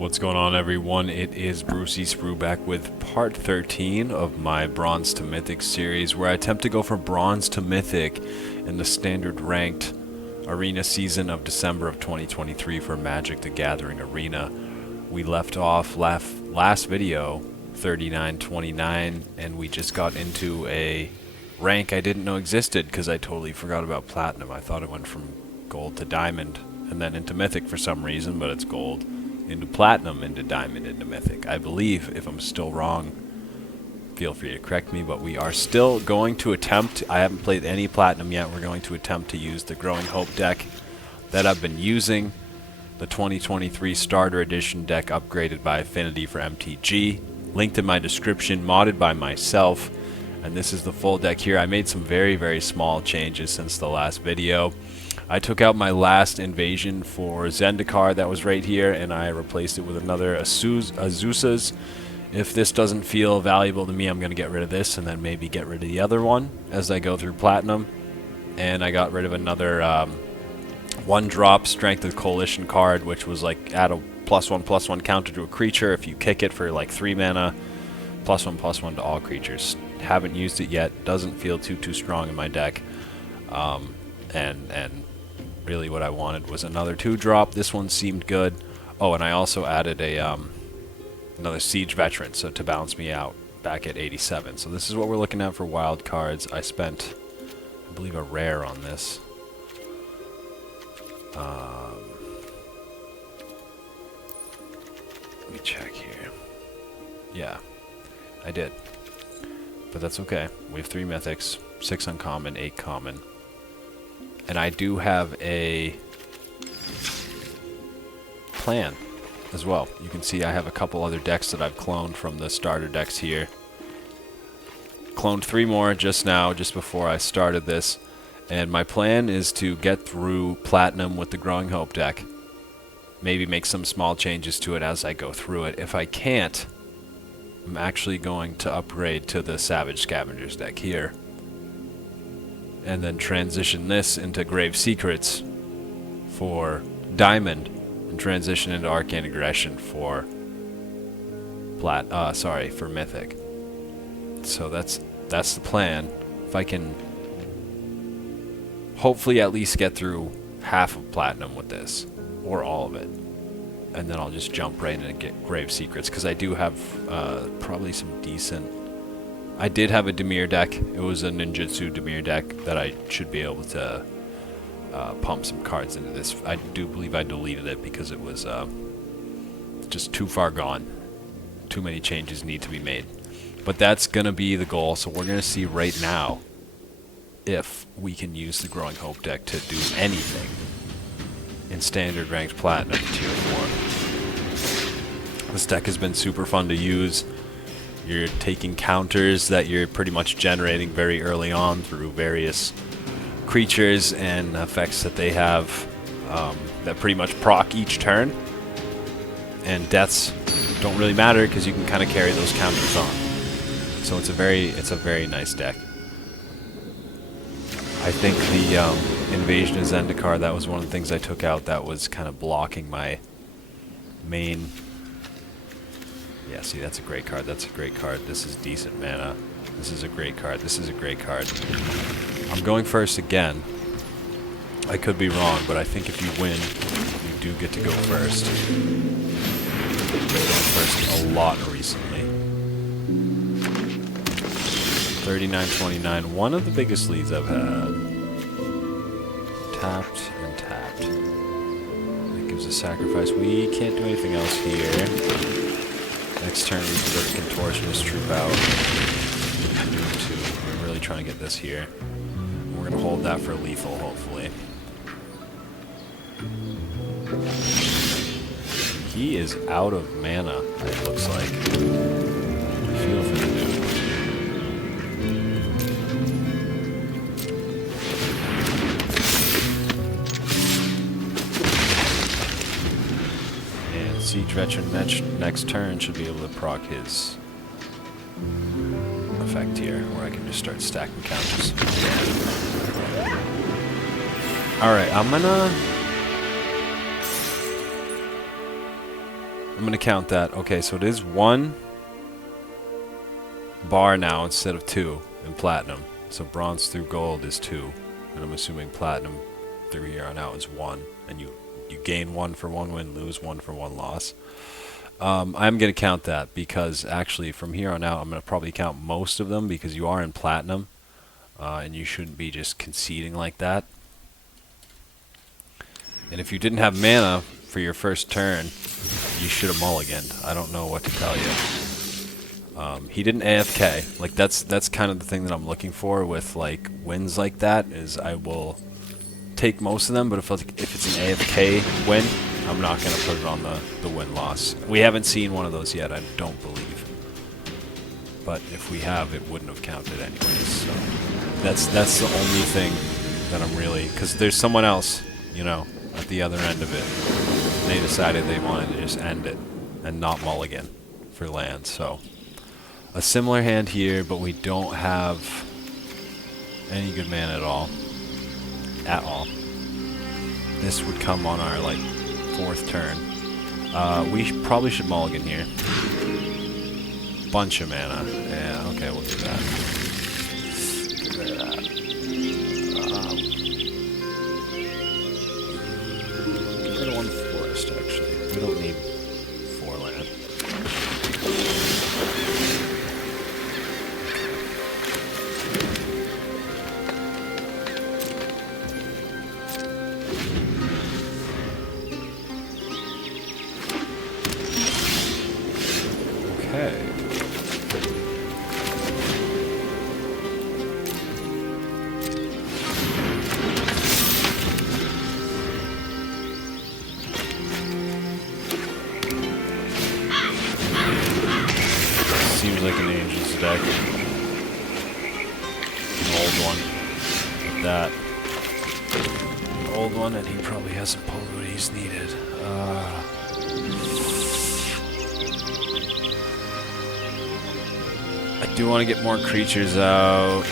What's going on, everyone? It is Brucey Sprue back with part 13 of my Bronze to Mythic series, where I attempt to go from Bronze to Mythic in the standard ranked arena season of December of 2023 for Magic the Gathering Arena. We left off last video 39-29, and we just got into a rank I didn't know existed because I totally forgot about Platinum. I thought it went from Gold to Diamond and then into Mythic for some reason, but it's Gold into Platinum, into Diamond, into Mythic. I believe. If I'm still wrong, feel free to correct me, but we are still going to attempt, I haven't played any Platinum yet, we're going to attempt to use the Growing Hope deck that I've been using, the 2023 Starter Edition deck upgraded by Affinity for MTG, linked in my description, modded by myself, and this is the full deck here. I made some very, very small changes since the last video. I took out my last invasion for Zendikar that was right here, and I replaced it with another Azusa's. If this doesn't feel valuable to me, I'm going to get rid of this and then maybe get rid of the other one as I go through Platinum. And I got rid of another one-drop Strength of Coalition card, which was like add a +1/+1 counter to a creature. If you kick it for like 3 mana, +1/+1 to all creatures. Haven't used it yet. Doesn't feel too strong in my deck. And really what I wanted was another 2-drop. This one seemed good. Oh, and I also added a another Siege Veteran, so to balance me out back at 87. So this is what we're looking at for wild cards. I spent, I believe, a rare on this. Let me check here. Yeah, I did. But that's okay. We have 3 mythics, 6 uncommon, 8 common. And I do have a plan as well. You can see I have a couple other decks that I've cloned from the starter decks here. Cloned 3 more just now, just before I started this. And my plan is to get through Platinum with the Growing Hope deck. Maybe make some small changes to it as I go through it. If I can't, I'm actually going to upgrade to the Savage Scavengers deck here. And then transition this into Grave Secrets for Diamond, and transition into Arcane Aggression for for Mythic. So that's the plan. If I can hopefully at least get through half of Platinum with this, or all of it, and then I'll just jump right in and get Grave Secrets, because I do have probably some decent... I did have a Dimir deck. It was a Ninjutsu Dimir deck that I should be able to pump some cards into this. I do believe I deleted it because it was just too far gone. Too many changes need to be made. But that's going to be the goal, so we're going to see right now if we can use the Growing Hope deck to do anything in Standard Ranked Platinum Tier 4. This deck has been super fun to use. You're taking counters that you're pretty much generating very early on through various creatures and effects that they have that pretty much proc each turn. And deaths don't really matter because you can kind of carry those counters on. So it's a very nice deck. I think the Invasion of Zendikar, that was one of the things I took out that was kind of blocking my main... Yeah, see, that's a great card. That's a great card. This is decent mana. This is a great card. This is a great card. I'm going first again. I could be wrong, but I think if you win, you do get to go first. I've gone first a lot recently. 39-29. One of the biggest leads I've had. Tapped and tapped. That gives a sacrifice. We can't do anything else here. Next turn we can go the Contortionist Troop out. We're really trying to get this here. We're going to hold that for lethal, hopefully. He is out of mana, it looks like. I feel for the dude. Siege Veteran next turn should be able to proc his effect here, where I can just start stacking counters. Alright, I'm gonna I'm going to count that. Okay, so it is 1 bar now instead of 2 in platinum. So bronze through gold is 2. And I'm assuming platinum through here on out is 1. And you gain 1 for 1 win, lose 1 for 1 loss. I'm going to count that because actually from here on out I'm going to probably count most of them because you are in platinum. And you shouldn't be just conceding like that. And if you didn't have mana for your first turn, you should have mulliganed. I don't know what to tell you. He didn't AFK. Like that's kind of the thing that I'm looking for with like wins like that is I will take most of them, but if it's an AFK win, I'm not going to put it on the win-loss. We haven't seen one of those yet, I don't believe. But if we have, it wouldn't have counted anyways. So that's the only thing that I'm really... Because there's someone else, you know, at the other end of it. They decided they wanted to just end it and not mulligan for land. So a similar hand here, but we don't have any good mana at all. At all. This would come on our, like, 4th turn. We probably should mulligan here. Bunch of mana. Yeah, okay, we'll do that. Get rid of that. Get rid of 1 forest, actually. We don't need 4 land. Okay. Seems like an Angel's deck. An old one. Like that. An old one, and he probably hasn't pulled what he's needed. I do want to get more creatures out.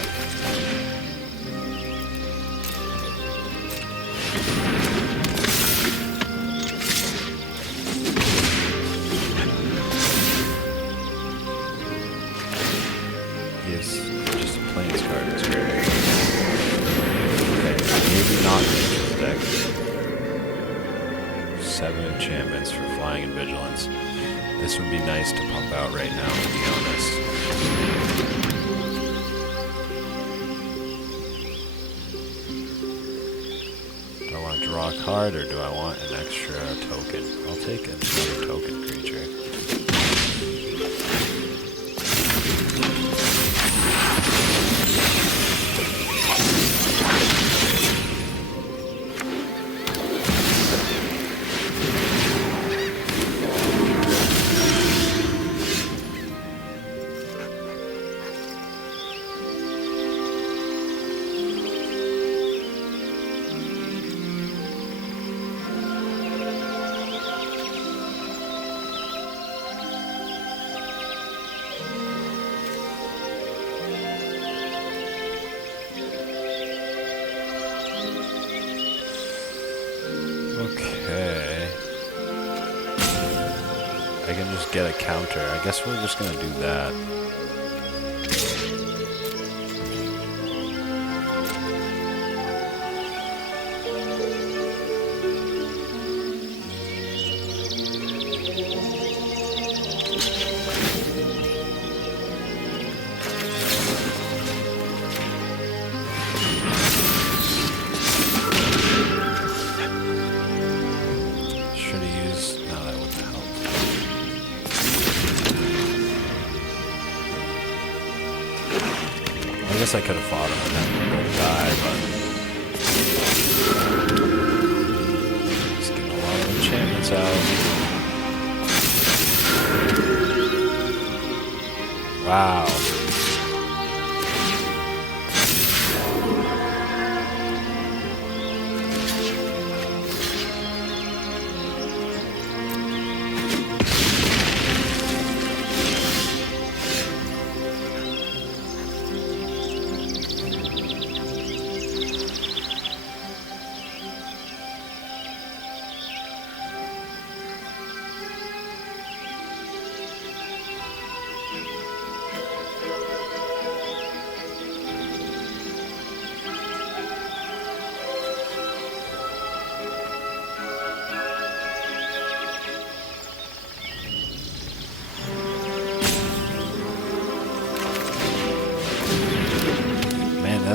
Yes, just a plains card is great. Okay, maybe not Angel's deck. 7 enchantments for flying and vigilance. This would be nice to pump out right now, to be honest. Do I want to draw a card or do I want an extra token? I'll take another token creature. Okay. I can just get a counter. I guess we're just gonna do that. I guess I could have fought him and then die, but just getting a lot of enchantments out. Wow.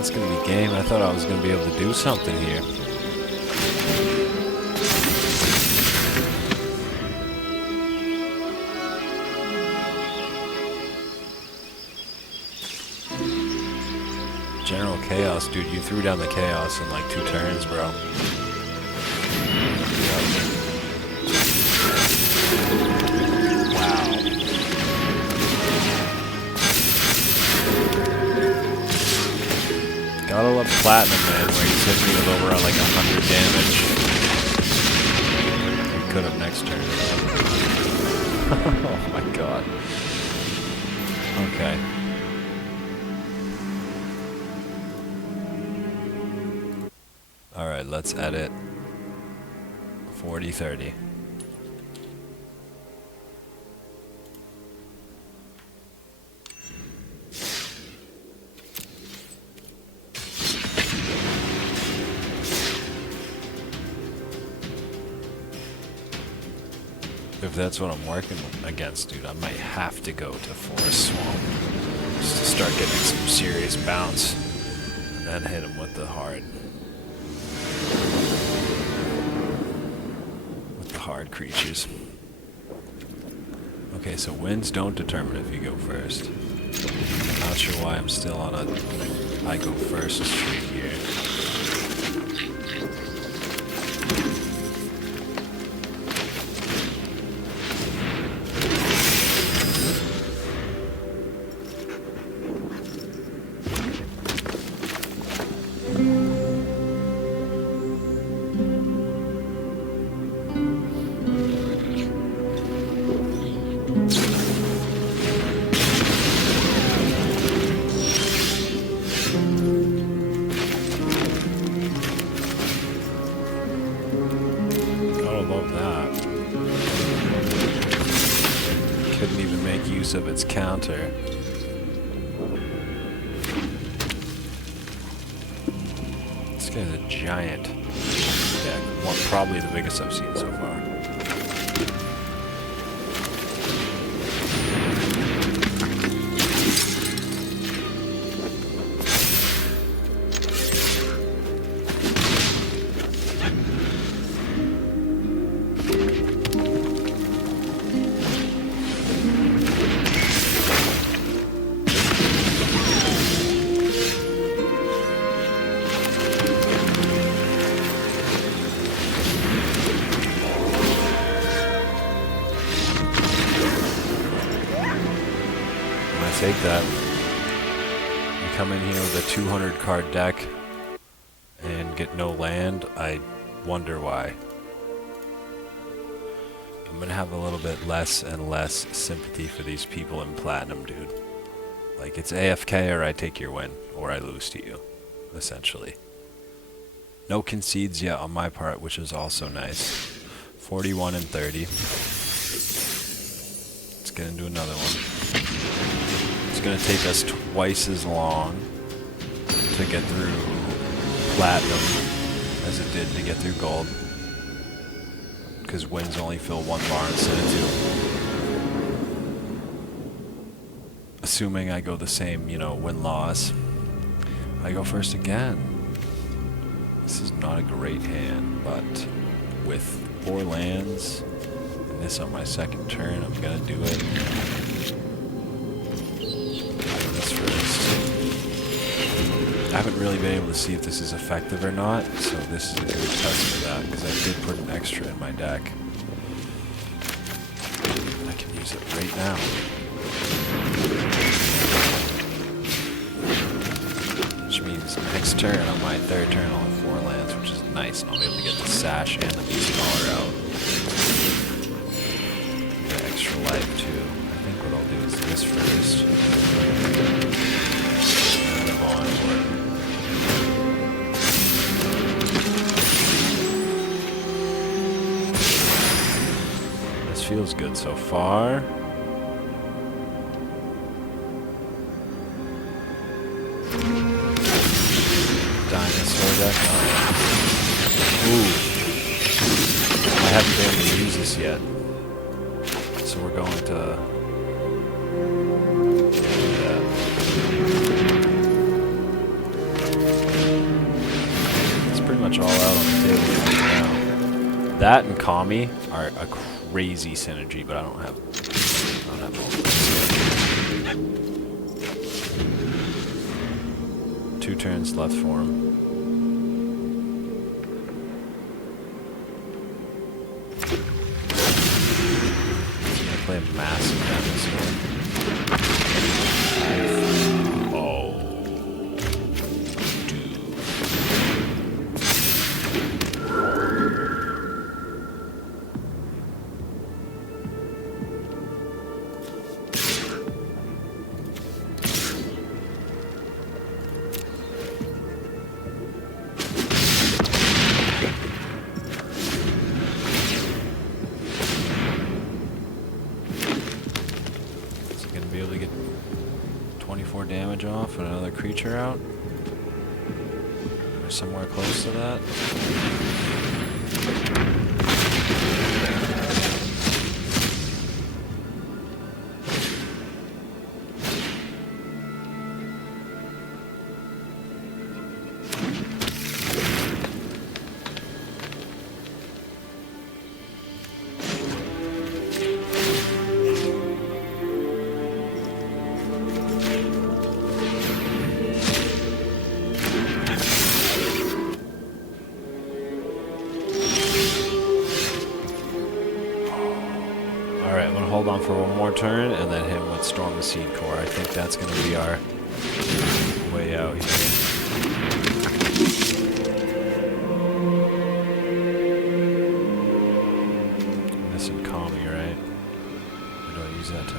that's going to be game. I thought I was going to be able to do something here. General chaos, dude. You threw down the chaos in like 2 turns, bro. Wow. Gotta love Platinum, man, where he's hitting me with over like 100 damage. He could have next turn. Oh my god. Okay. Alright, let's edit 40-30. If that's what I'm working against, dude, I might have to go to Forest Swamp just to start getting some serious bounce and then hit him with the hard. Hard creatures. Okay, so wins don't determine if you go first. I'm not sure why I'm still on a I go first streak here. Of its counter. This guy's a giant deck. Well, probably the biggest I've seen so far. Take that. You come in here with a 200 card deck and get no land. I wonder why. I'm gonna have a little bit less and less sympathy for these people in Platinum, dude. Like, it's AFK or I take your win, or I lose to you, essentially. No concedes yet on my part, which is also nice. 41 and 30. Let's get into another one. It's going to take us twice as long to get through Platinum as it did to get through Gold. Because wins only fill 1 bar instead of 2. Assuming I go the same, you know, win-loss. I go first again. This is not a great hand, but with 4 lands and this on my second turn, I'm going to do it. I haven't really been able to see if this is effective or not, so this is a good test for that, because I did put an extra in my deck. I can use it right now. Which means next turn, on my third turn, I'll have 4 lands, which is nice, and I'll be able to get the Sash and the Beast Caller out. Get extra life, too. I think what I'll do is this first. Feels good so far. Dinosaur deck. Ooh. I haven't been able to use this yet. So we're going to do that. much all out on the table right now. That and Kami are a crazy synergy, but I don't have both. 2 turns left for him. I play a massive dinosaur. Be able to get 24 damage off and another creature out, or somewhere close to that. Hold on for one more turn and then hit him with Storm the Seed Core. I think that's going to be our way out here. I'm missing Kami, right? Or do I use that to...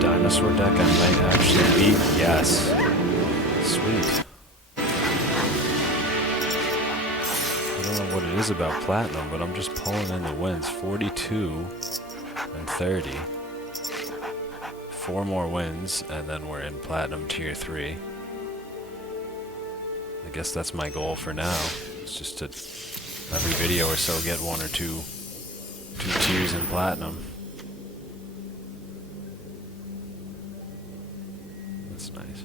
Dinosaur deck I might actually beat. Yes. Sweet. I don't know what it is about Platinum, but I'm just pulling in the wins. 42 and 30. 4 more wins, and then we're in Platinum Tier 3. I guess that's my goal for now. It's just to every video or so get 1 or 2 tiers in Platinum. That's nice.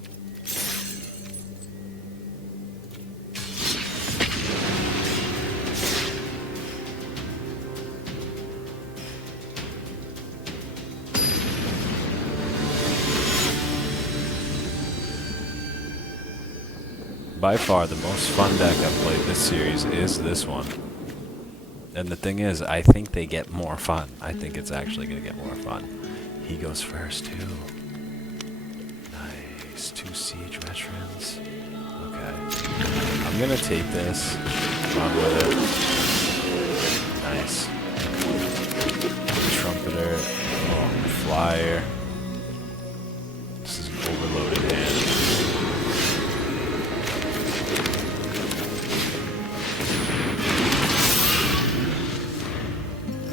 By far the most fun deck I've played this series is this one. And the thing is, I think they get more fun. I think it's actually going to get more fun. He goes first too. 2 siege veterans. Okay. I'm gonna take this. Run with it. Nice. Trumpeter. Oh, flyer. This is an overloaded hand.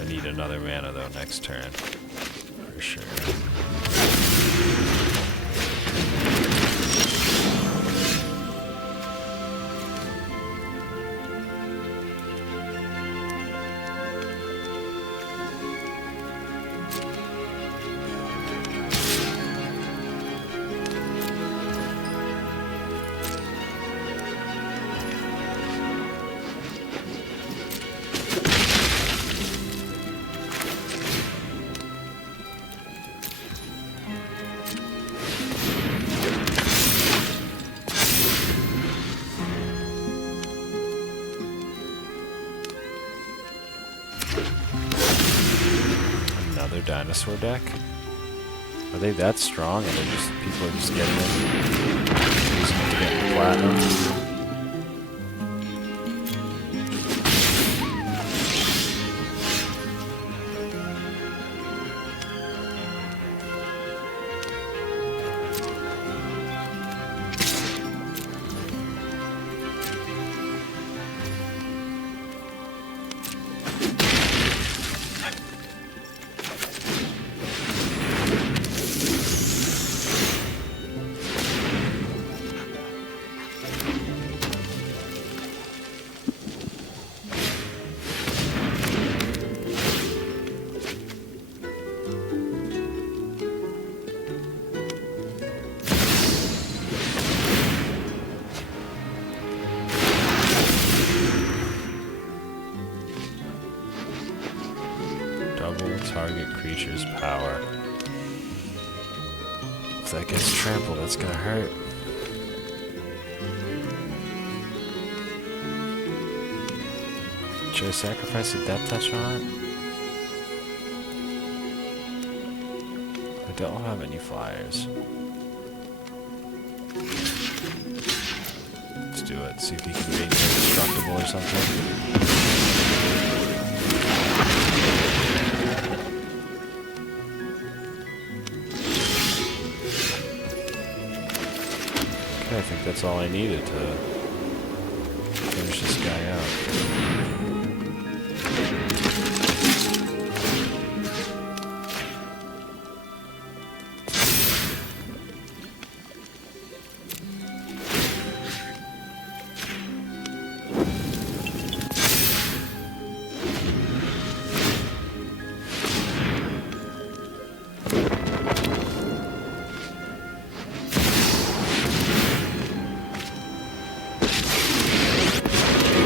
I need another mana though next turn. For sure. Another dinosaur deck? Are they that strong and they're just people are just getting it? Using it to get platinum? creature's power. If that gets trampled, that's gonna hurt. Should I sacrifice a Death Touch on it? I don't have any flyers. Let's do it. See if he can make it indestructible or something. Okay, I think that's all I needed to finish this guy out.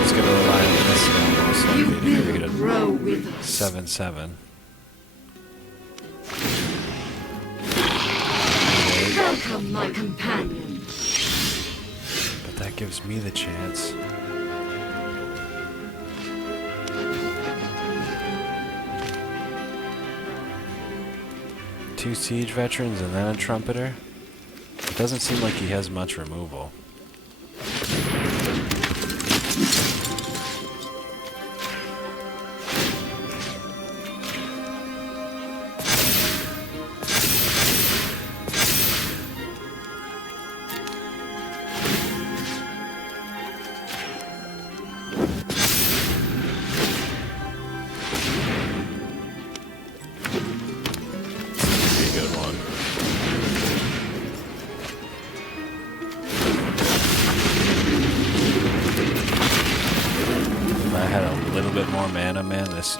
He's gonna rely on this now, most likely to create a 7/7. Welcome, my companion. But that gives me the chance. Two siege veterans and then a trumpeter. It doesn't seem like he has much removal.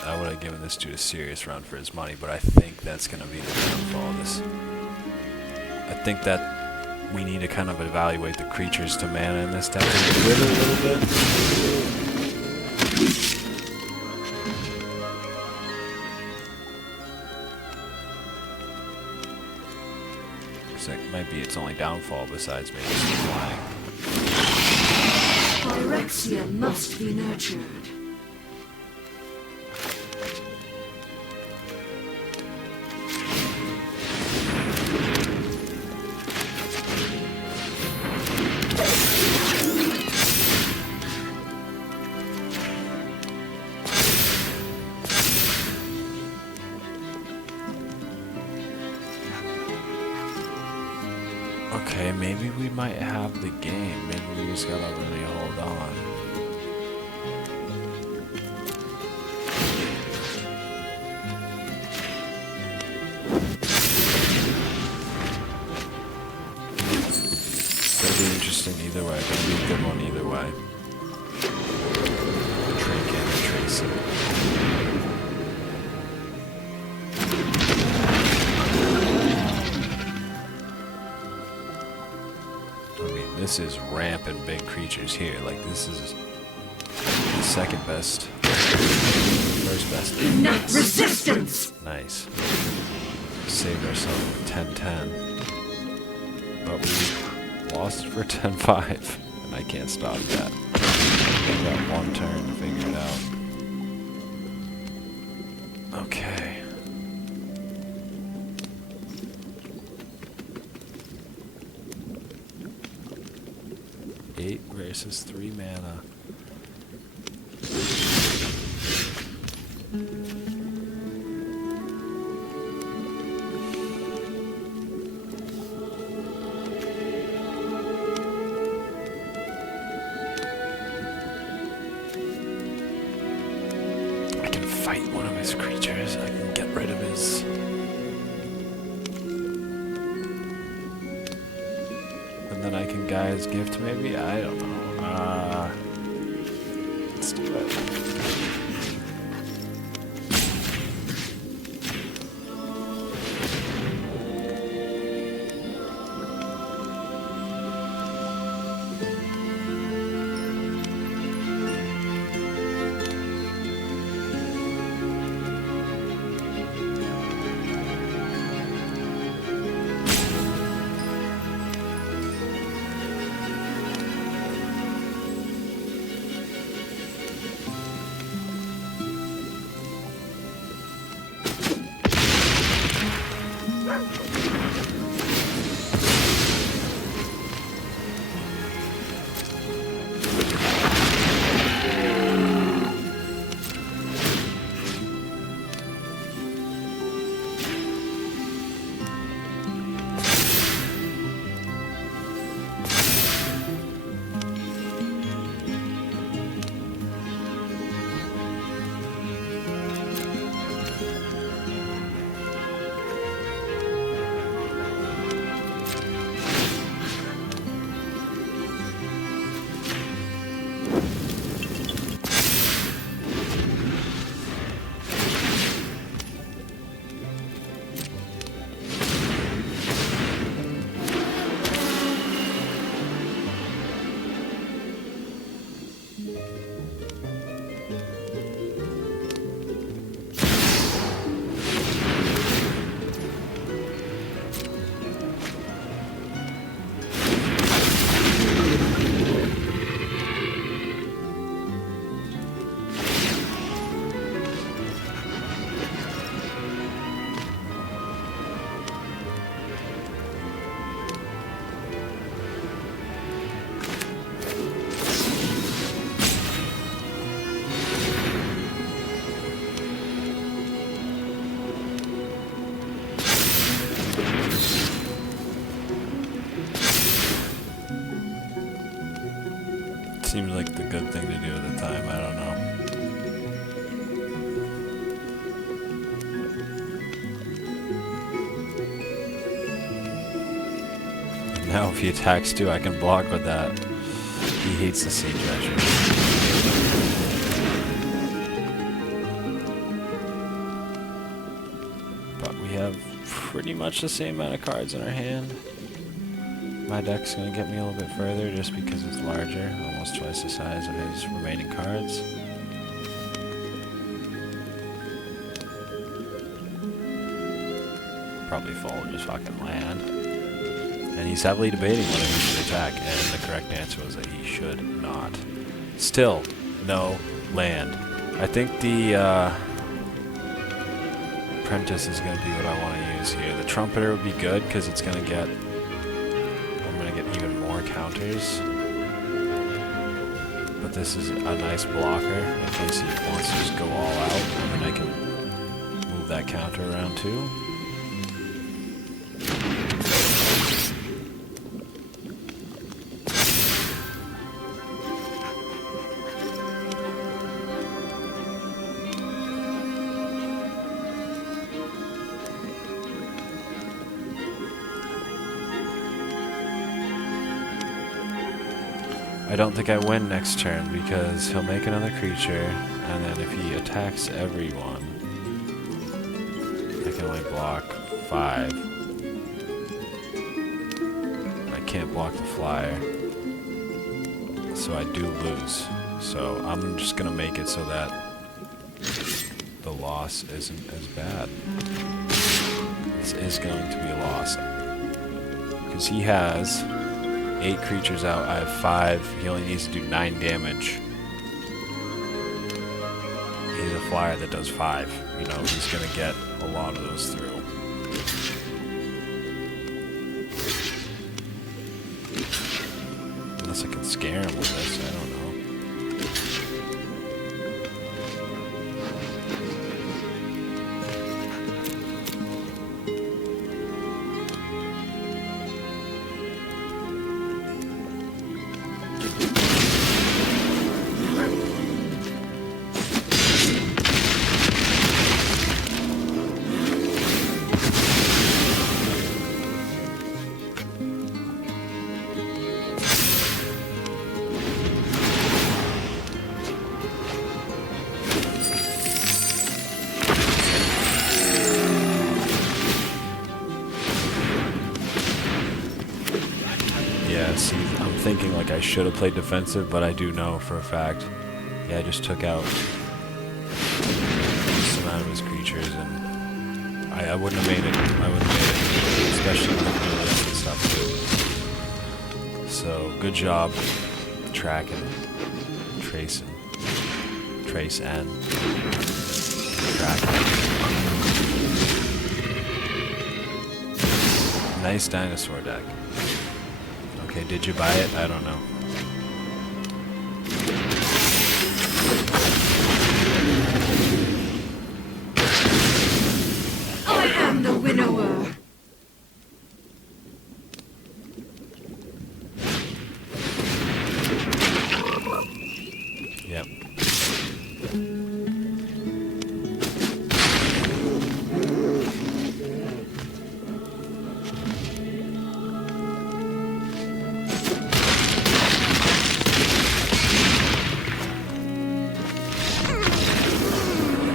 I would have given this dude a serious run for his money, but I think that's going to be the downfall of this. I think that we need to kind of evaluate the creatures to mana in this deck a little bit. Because that might be its only downfall besides maybe some flying. Phyrexia must be nurtured. Okay, maybe we might have the game. Maybe we just gotta really hold on. It'll be interesting either way. It'll be a good one either way. Drink and Tracy. This is rampant big creatures here. Like, this is the second best. First best. Enough resistance! Nice. Saved ourselves with 10-10. But we lost for 10-5. And I can't stop that. I got one turn to figure it out. Okay. 8 versus 3 mana. I can fight one of his creatures. I can get rid of his... And then I can Gaia's Gift, maybe? I don't know. Let's do it. good thing to do at the time, I don't know. And now if he attacks too, I can block with that. He hates the Sea Treasure. But we have pretty much the same amount of cards in our hand. My deck's going to get me a little bit further just because it's larger, almost twice the size of his remaining cards. Probably fold, just fucking land. And he's heavily debating whether he should attack, and the correct answer was that he should not. Still, no land. I think the Apprentice is going to be what I want to use here. The Trumpeter would be good because it's going to get... I'm going to get even more counters. But this is a nice blocker in case he wants to just go all out, and then I can move that counter around too. I don't think I win next turn because he'll make another creature, and then if he attacks everyone, I can only block 5. I can't block the flyer, so I do lose. So I'm just gonna make it so that the loss isn't as bad. This is going to be a loss because he has 8 creatures out, I have 5, he only needs to do 9 damage. He's a flyer that does 5, you know, he's gonna get a lot of those through. Unless I can scare him with this, I don't know. See, I'm thinking like I should have played defensive, but I do know for a fact. Yeah, I just took out this amount of his creatures, and I wouldn't have made it. I wouldn't have made it, especially with this and stuff too. So good job tracking, tracing, trace and tracking. Nice dinosaur deck. Okay, did you buy it? I don't know. I am the winnower. Yep.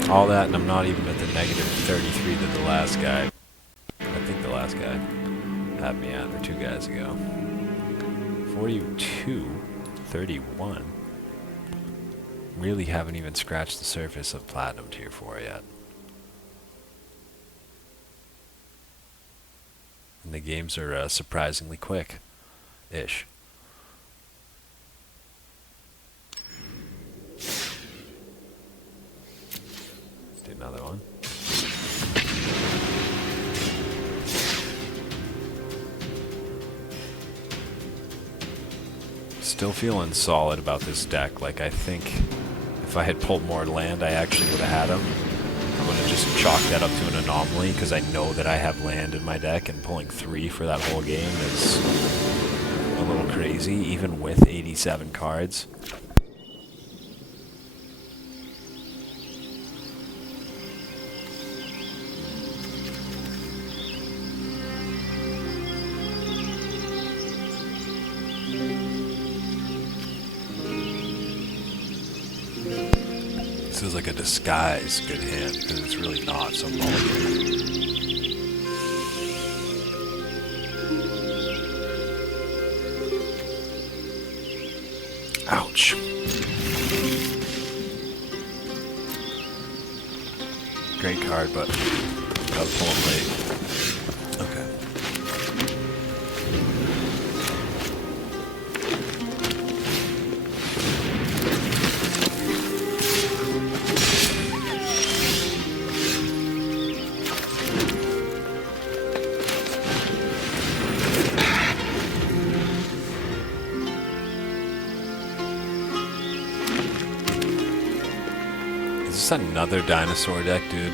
All that, and I'm not even at the negative 33 that the last guy, I think the last guy had me at, or 2 guys ago. 42, 31. Really haven't even scratched the surface of Platinum Tier 4 yet. And the games are surprisingly quick-ish. Another one. Still feeling solid about this deck. Like, I think if I had pulled more land, I actually would have had him. I'm going to just chalk that up to an anomaly because I know that I have land in my deck, and pulling 3 for that whole game is a little crazy, even with 87 cards. feels like a disguise good hand, because it's really not, so mulligan. Ouch. Great card, but got pull him late. Okay. Is this another dinosaur deck, dude?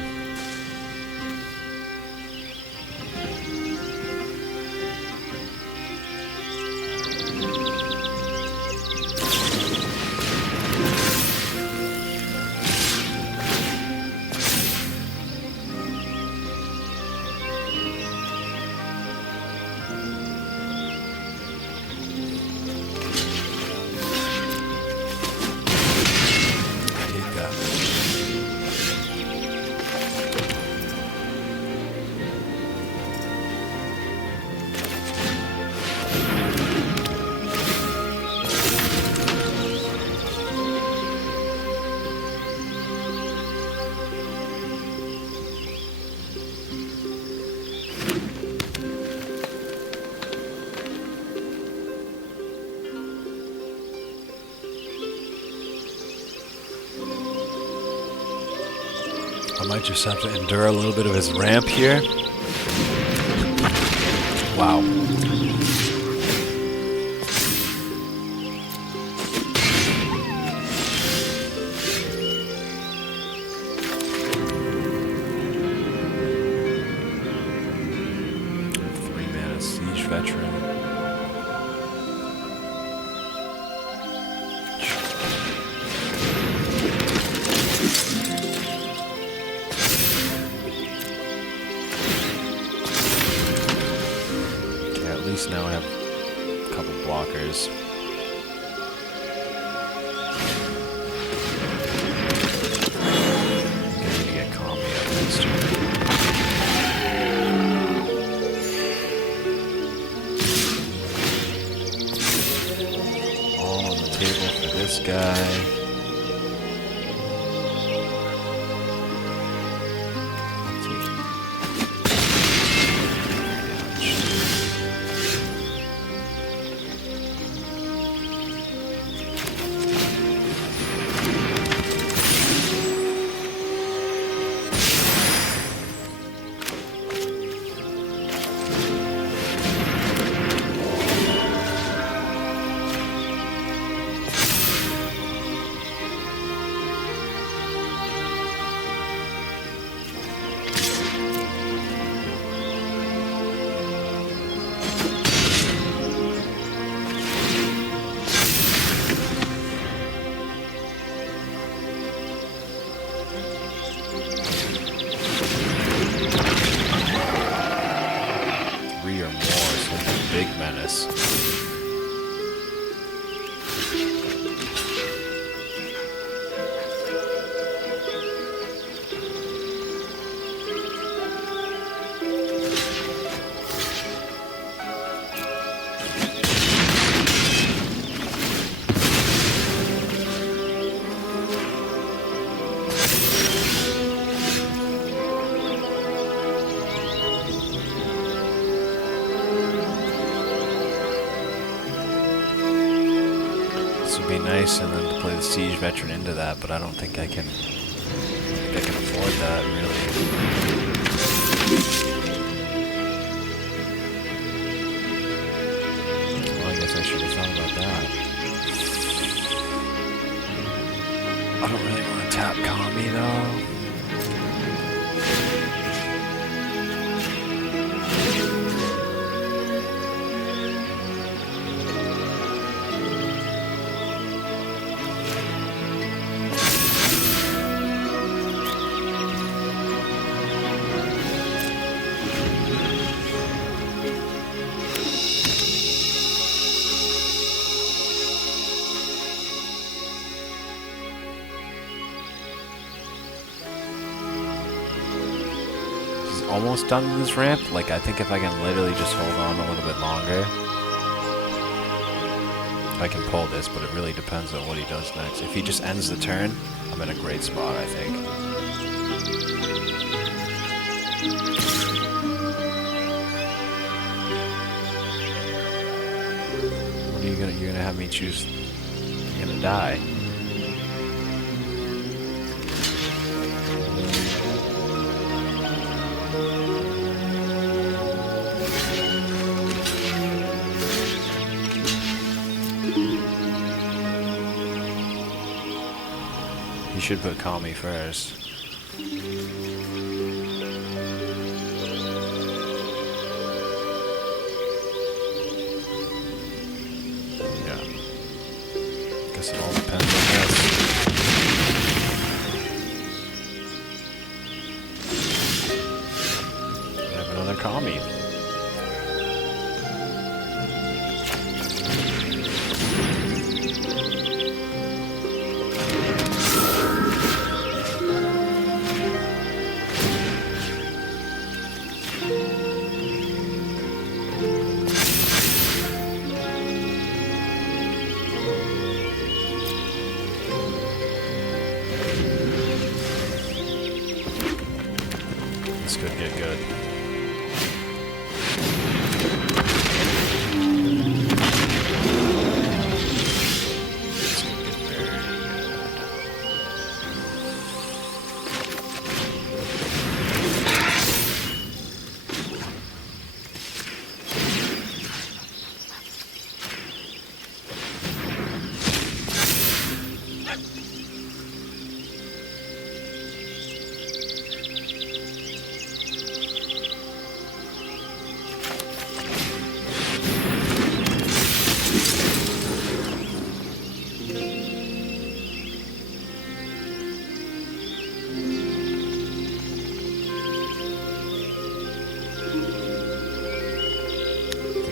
I might just have to endure a little bit of his ramp here. Wow. Three-mana Siege Veteran. At least now I have a couple blockers. I need to get Kami up next turn. All on the table for this guy. Big menace. This would be nice, and then to play the Siege Veteran into that, but I don't think I can afford that, really. Well, I guess I should have thought about that. I don't really want to tap Kami, though. almost done with his ramp. Like, I think if I can literally just hold on a little bit longer, I can pull this, but it really depends on what he does next. If he just ends the turn, I'm in a great spot, I think. What are you gonna... You're gonna have me choose... You're gonna die. You should put Kami first. Yeah. Guess it all depends on this. I have another Kami. This could get good. This could get very good.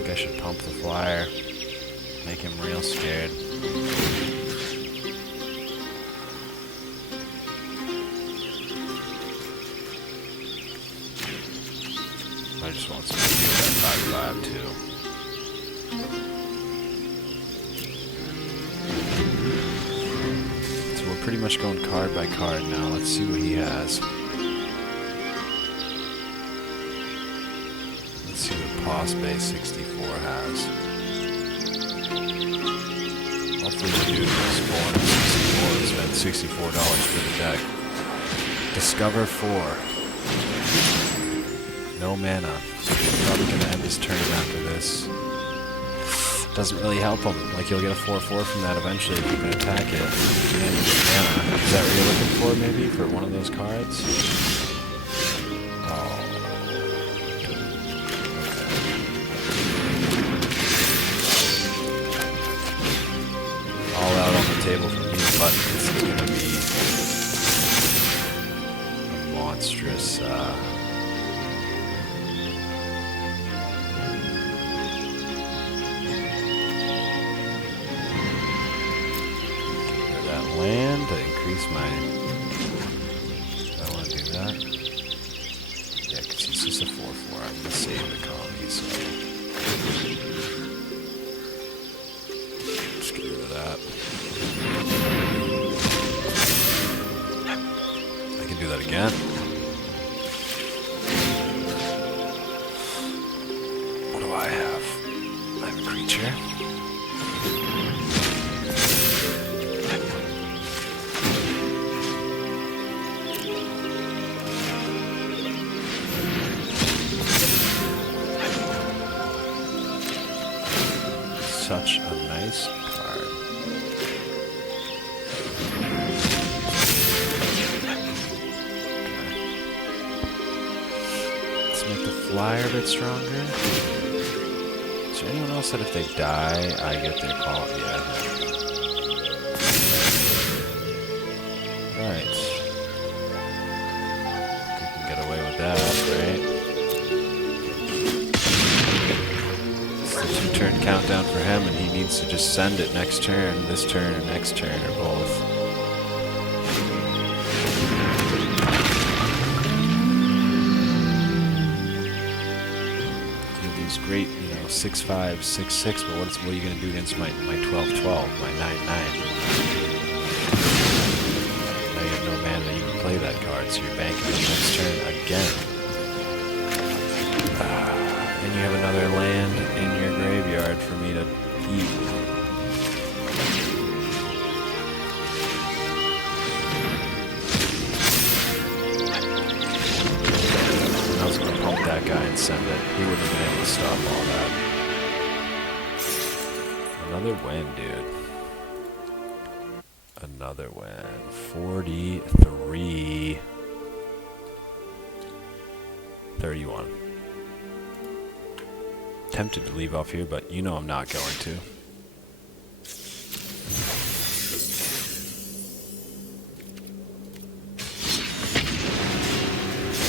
I should pump the flyer, make him real scared. I just want something to do that 5/5 too. So we're pretty much going card by card now. Let's see what he has. Let's see what Boss Base 64 has. Hopefully the dude was born in 64 and spent $64 for the deck. Discover 4. No mana. Probably gonna end his turn after this. Doesn't really help him. Like, he'll get a 4/4 from that eventually if you can attack it. And mana. Is that what you're looking for, maybe, for one of those cards? Oh. All out on the table for me, but this is gonna be a monstrous, land to increase my... I want to do that. Yeah, because it's just a 4/4. I'm going to save the colony, so... Just get rid of that. I can do that again. What do I have? I have a creature. Such a nice card. Let's make the flyer a bit stronger. Is there anyone else that if they die, I get their call? Yeah. Right. We can get away with that, right? Turn countdown for him, and he needs to just send it next turn, this turn, or next turn, or both. is great, you know, 6-5, 6-6, but what are you going to do against my 12-12, my 9-9? Now you have no mana to even play that card, so you're banking the next turn again. And you have another land in your graveyard for me to eat. I was going to pump that guy and send it. He wouldn't have been able to stop all that. Another win, dude. Another win. 43. 31. Tempted to leave off here, but you know I'm not going to.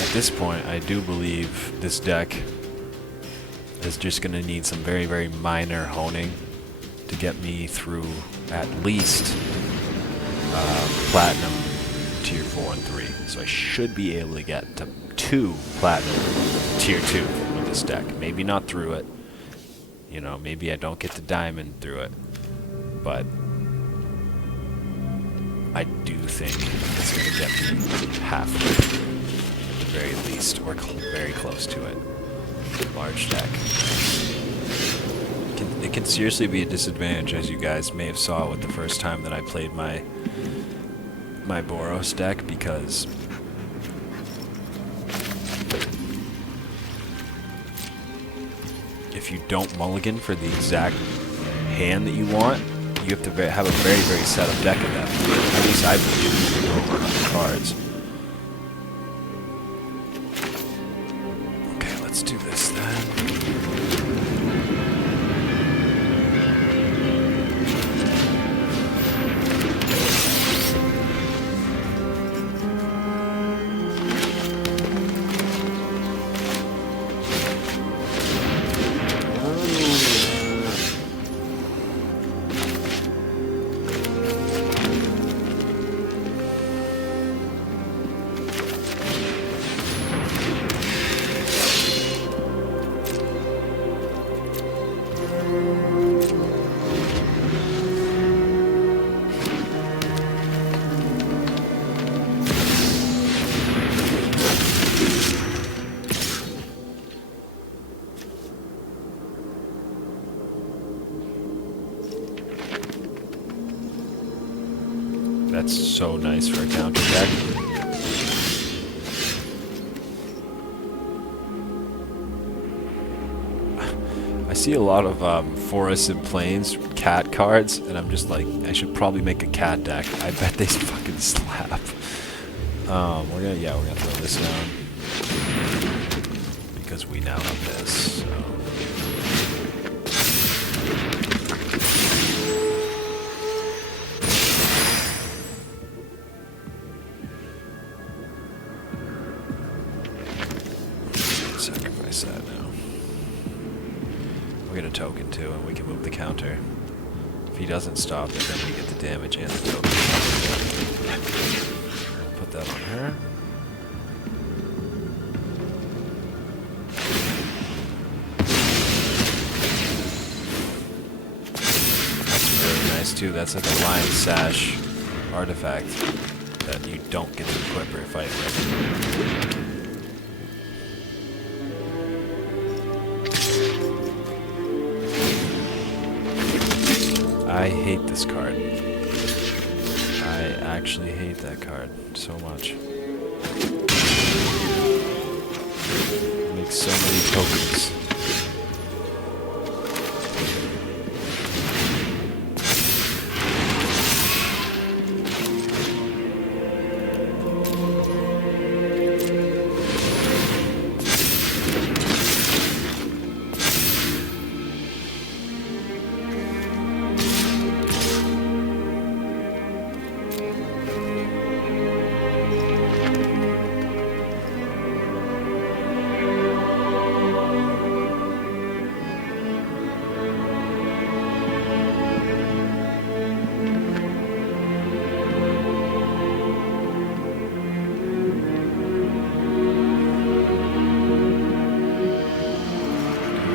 At this point, I do believe this deck is just going to need some very, very minor honing to get me through at least Platinum Tier 4 and 3. So I should be able to get to 2 Platinum Tier 2 with this deck. Maybe not through it. You know, maybe I don't get to Diamond through it. But I do think it's going to get me halfway through, at the very least, or very close to it. Large deck. It can seriously be a disadvantage, as you guys may have saw with the first time that I played my Boros deck, because if you don't mulligan for the exact hand that you want, you have to have a very, very set up deck at that point. At least I believe you over 100 cards. Okay, let's do this then. That's so nice for a counter deck. I see a lot of forests and plains cat cards, and I'm just like, I should probably make a cat deck. I bet they fucking slap. We're gonna throw this down because we now have this. So. Sacrifice that now. We'll get a token too, and we can move the counter. If he doesn't stop it, then we get the damage and the token. We'll put that on her. That's really nice too. That's like a Lion Sash artifact that you don't get to equip or fight with. I hate this card. I actually hate that card so much. It makes so many tokens.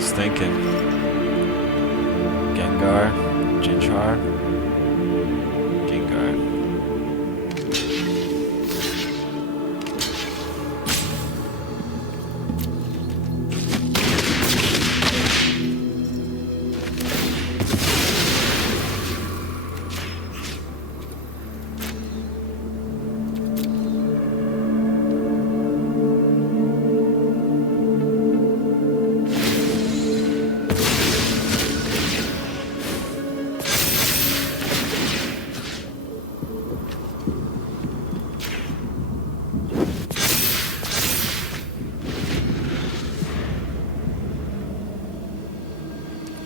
was thinking. Gengar, Jinchar, Gengar.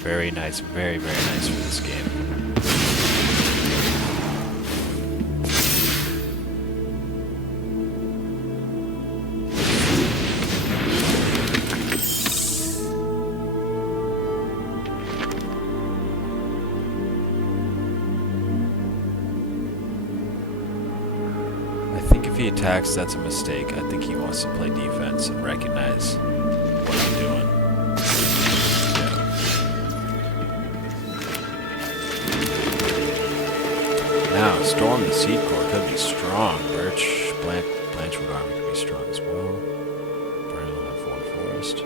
Very nice, very, very nice for this game. I think if he attacks, that's a mistake. I think he wants to play defense and recognize what I'm doing. Now, Storm the Seed Core could be strong. Blanchwood Army could be strong as well. Burn will have one forest.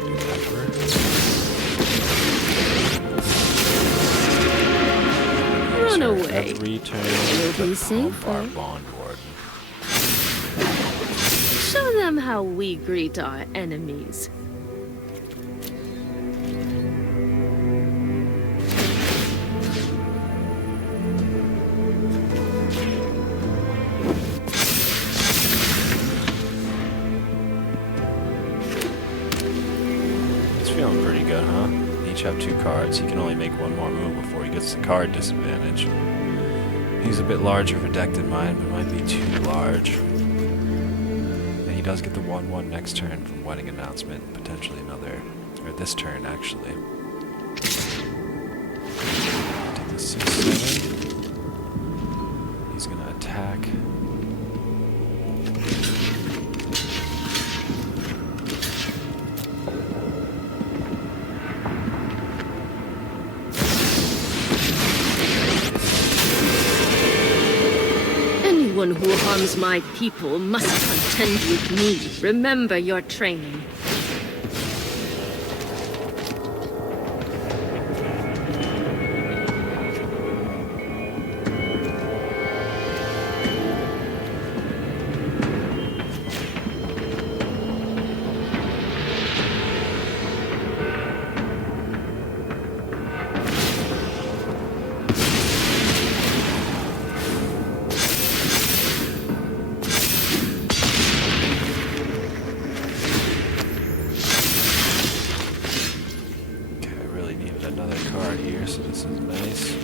Do Pepper. Run away. Every turn. You'll be Our safer. Bond Warden. Show them how we greet our enemies. Feeling pretty good, huh? Each have 2 cards. He can only make one more move before he gets the card disadvantage. He's a bit larger of a deck than mine, but might be too large. And he does get the 1/1 next turn from Wedding Announcement, potentially another, or this turn actually. Take the 6/7. He's gonna attack. Anyone who harms my people must contend with me. Remember your training. So this is nice.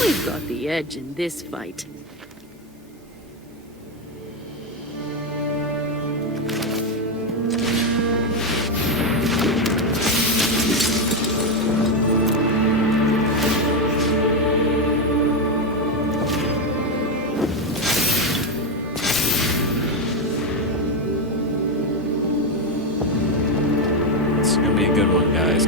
We've got the edge in this fight.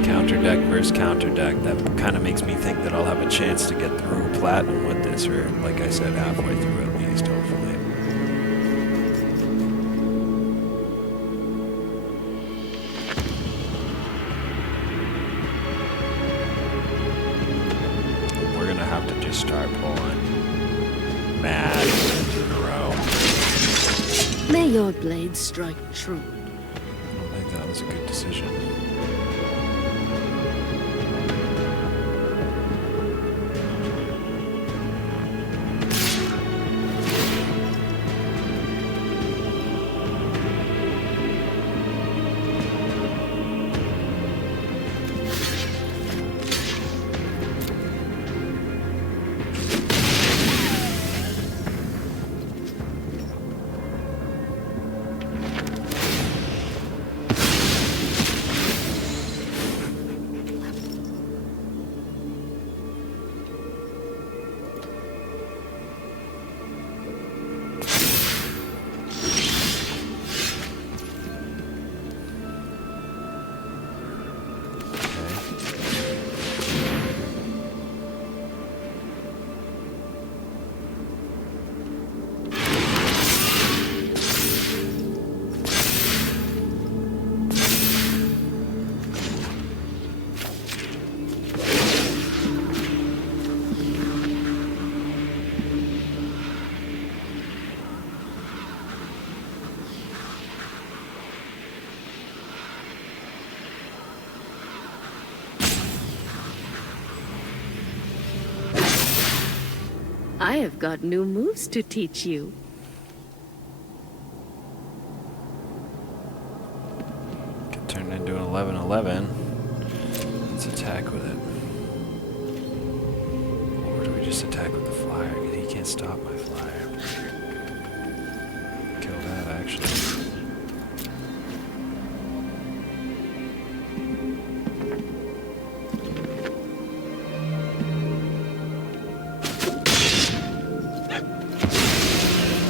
Counter deck versus counter deck. That kind of makes me think that I'll have a chance to get through platinum with this, or like I said, halfway through at least, hopefully. We're gonna have to just start pulling mad in a row. May your blade strike true. I don't think that was a good decision. I have got new moves to teach you. Could turn it into an 11-11. Let's attack with it. Or do we just attack with the flyer? He can't stop my flyer. Kill that, actually.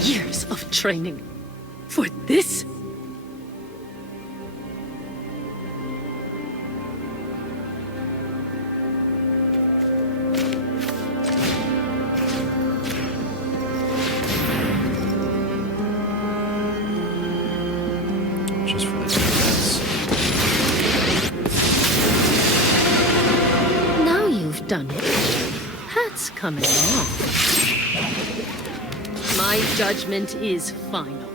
Years of training. For this? Just for this defense. Now you've done it. Hat's coming off. My judgment is final.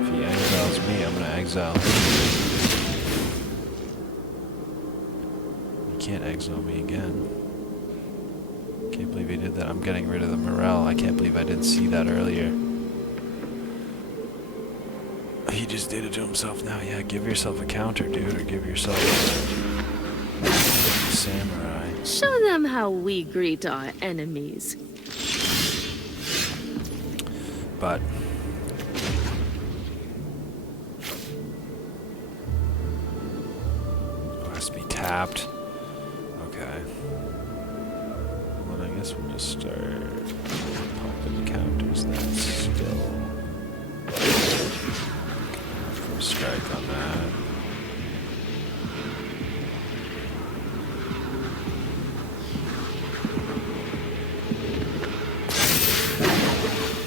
If he exiles me, I'm gonna exile him. He can't exile me again. Can't believe he did that. I'm getting rid of the morale. I can't believe I didn't see that earlier. He just did it to himself now. Yeah, give yourself a counter, dude, or give yourself a samurai. Show them how we greet our enemies. But it has to be tapped. Okay. Well, I guess we'll just start pumping counters then still. First strike on that.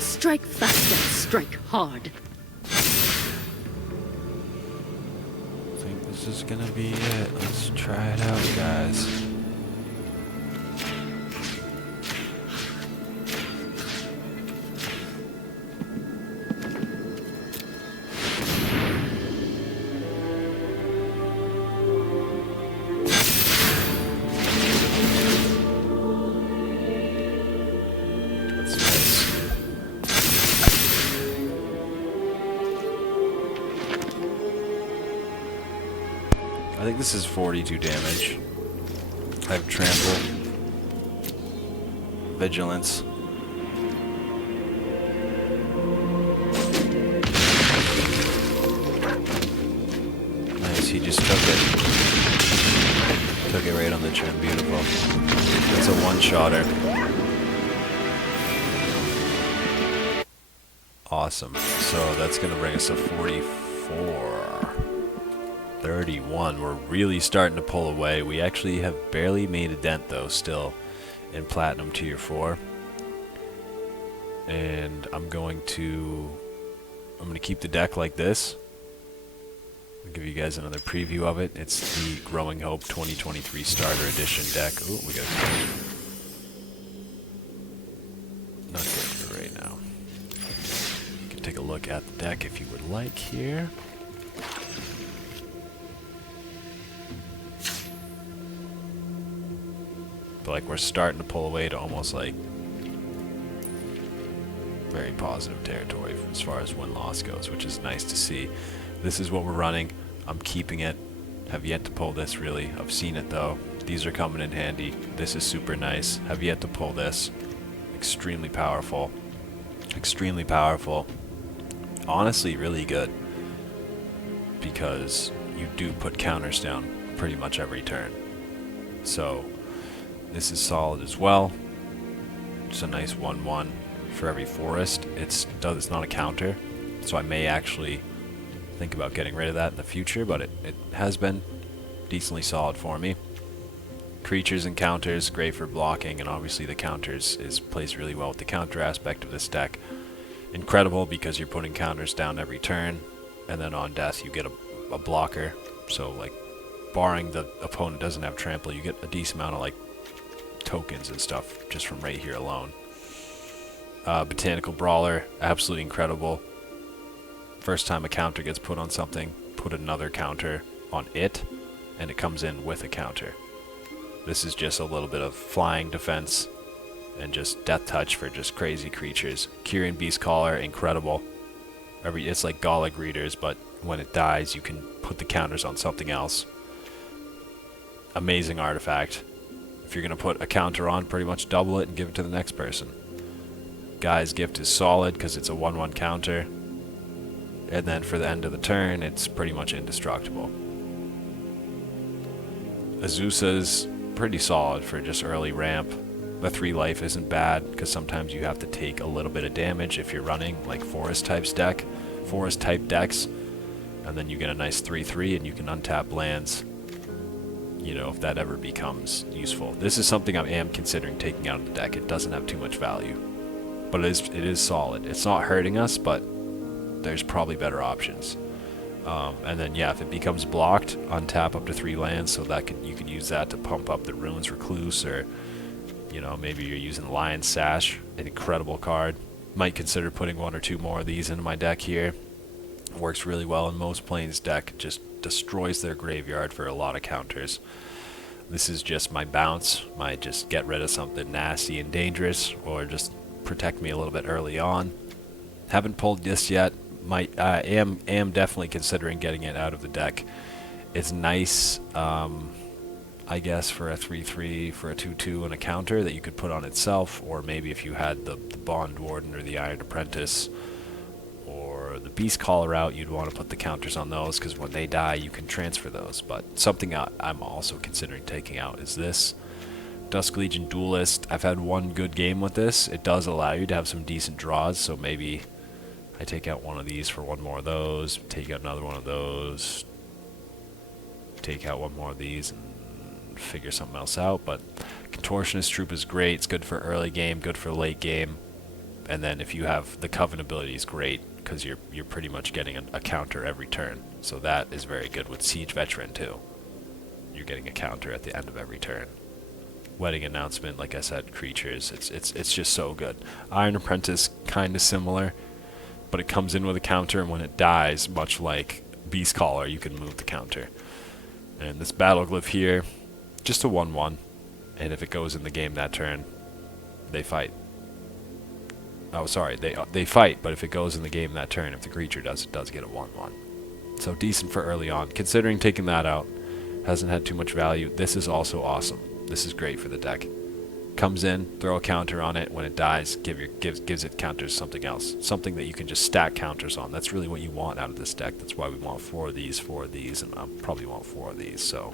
Strike fast and strike hard. I think this is gonna be it. Let's try it out, guys. That's nice. I think this is 42 damage. I have trample, vigilance. Nice, he just took it. Took it right on the chin, beautiful. That's a one-shotter. Awesome. So that's gonna bring us to 44. 31. We're really starting to pull away. We actually have barely made a dent though still in Platinum Tier 4. And I'm going to keep the deck like this. I'll give you guys another preview of it. It's the Growing Hope 2023 Starter Edition deck. Ooh, we got not good for right now. You can take a look at the deck if you would like here. But like we're starting to pull away to almost like very positive territory as far as win-loss goes, which is nice to see. This is what we're running. I'm keeping it. Have yet to pull this really. I've seen it though. These are coming in handy. This is super nice. Have yet to pull this. Extremely powerful. Extremely powerful. Honestly, really good. Because you do put counters down pretty much every turn. So this is solid as well. It's a nice 1/1 for every forest. It's not a counter, so I may actually think about getting rid of that in the future, but it has been decently solid for me. Creatures and counters, great for blocking, and obviously the counters plays really well with the counter aspect of this deck. Incredible because you're putting counters down every turn, and then on death you get a blocker. So like, barring the opponent doesn't have trample, you get a decent amount of like tokens and stuff just from right here alone. Botanical Brawler, absolutely incredible. First time a counter gets put on something, put another counter on it, and it comes in with a counter. This is just a little bit of flying defense and just death touch for just crazy creatures. Kyrian Beastcaller, incredible. It's like Gala Greeters, but when it dies, you can put the counters on something else. Amazing artifact. If you're going to put a counter on, pretty much double it and give it to the next person. Guy's Gift is solid because it's a 1/1 counter. And then for the end of the turn, it's pretty much indestructible. Azusa's pretty solid for just early ramp. The 3 life isn't bad because sometimes you have to take a little bit of damage if you're running like forest type decks, and then you get a nice 3/3 and you can untap lands, you know, if that ever becomes useful. This is something I am considering taking out of the deck. It doesn't have too much value, but it is solid. It's not hurting us, but there's probably better options. And then yeah, if it becomes blocked, untap up to 3 lands, so that you can use that to pump up the Ruins Recluse, or you know, maybe you're using Lion Sash, an incredible card. Might consider putting 1 or 2 more of these into my deck here. Works really well in most Plains deck, just destroys their graveyard for a lot of counters. This is just my bounce, my just get rid of something nasty and dangerous, or just protect me a little bit early on. Haven't pulled this yet. Am definitely considering getting it out of the deck. It's nice, I guess, for a 3/3, for a 2/2 and a counter that you could put on itself, or maybe if you had the Bond Warden or the Iron Apprentice or the Beast Caller out, you'd want to put the counters on those, because when they die you can transfer those. But something I'm also considering taking out is this Dusk Legion Duelist. I've had 1 good game with this. It does allow you to have some decent draws, so maybe I take out 1 of these for 1 more of those, take out another 1 of those, take out 1 more of these, and figure something else out. But Contortionist Troop is great. It's good for early game, good for late game. And then if you have the Coven ability, is great because you're pretty much getting a counter every turn. So that is very good with Siege Veteran too. You're getting a counter at the end of every turn. Wedding Announcement, like I said, creatures. It's just so good. Iron Apprentice, kind of similar, but it comes in with a counter, and when it dies, much like Beast Caller, you can move the counter. And this Battle Glyph here, just a 1/1, and if it goes in the game that turn, they fight. Oh, sorry, they fight, but if it goes in the game that turn, if the creature does, it does get a 1/1. So decent for early on. Considering taking that out, hasn't had too much value. This is also awesome. This is great for the deck. Comes in, throw a counter on it. When it dies, gives it counters something else, something that you can just stack counters on. That's really what you want out of this deck. That's why we want 4 of these, and I probably want 4 of these. So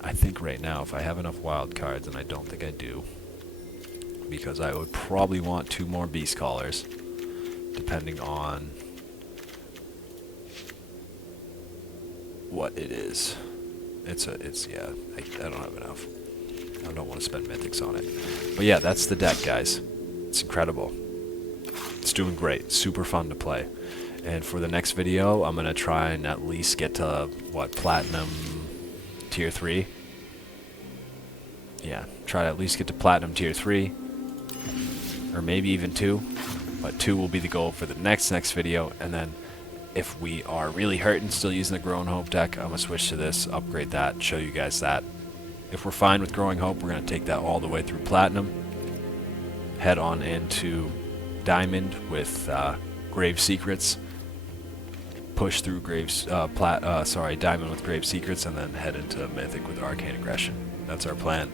I think right now, if I have enough wild cards, and I don't think I do, because I would probably want 2 more Beast Callers, depending on what it is. Yeah, I don't have enough. I don't want to spend mythics on it. But yeah, that's the deck, guys. It's incredible. It's doing great. Super fun to play. And for the next video, I'm going to try and at least get to, Platinum Tier 3? Yeah, try to at least get to Platinum Tier 3. Or maybe even 2. But 2 will be the goal for the next video. And then if we are really hurting, still using the Growing Hope deck, I'm going to switch to this, upgrade that, show you guys that. If we're fine with Growing Hope, we're going to take that all the way through Platinum. Head on into Diamond with Grave Secrets. Push through Diamond with Grave Secrets, and then head into Mythic with Arcane Aggression. That's our plan.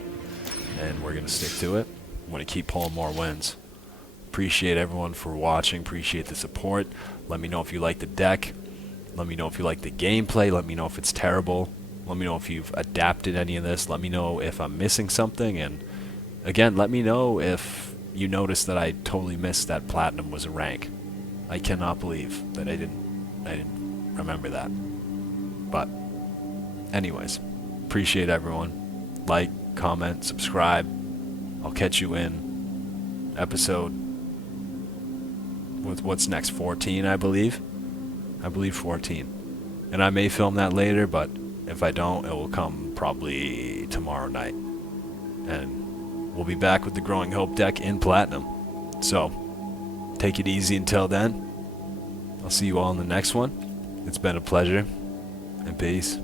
And we're going to stick to it. I'm going to keep pulling more wins. Appreciate everyone for watching. Appreciate the support. Let me know if you like the deck. Let me know if you like the gameplay. Let me know if it's terrible. Let me know if you've adapted any of this. Let me know if I'm missing something. And again, let me know if you noticed that I totally missed that Platinum was a rank. I cannot believe that I didn't remember that. But anyways, appreciate everyone. Like, comment, subscribe. I'll catch you in episode with what's next, 14, I believe 14. And I may film that later, but if I don't, it will come probably tomorrow night. and we'll be back with the Growing Hope deck in Platinum. So, take it easy until then. I'll see you all in the next one. It's been a pleasure, and peace.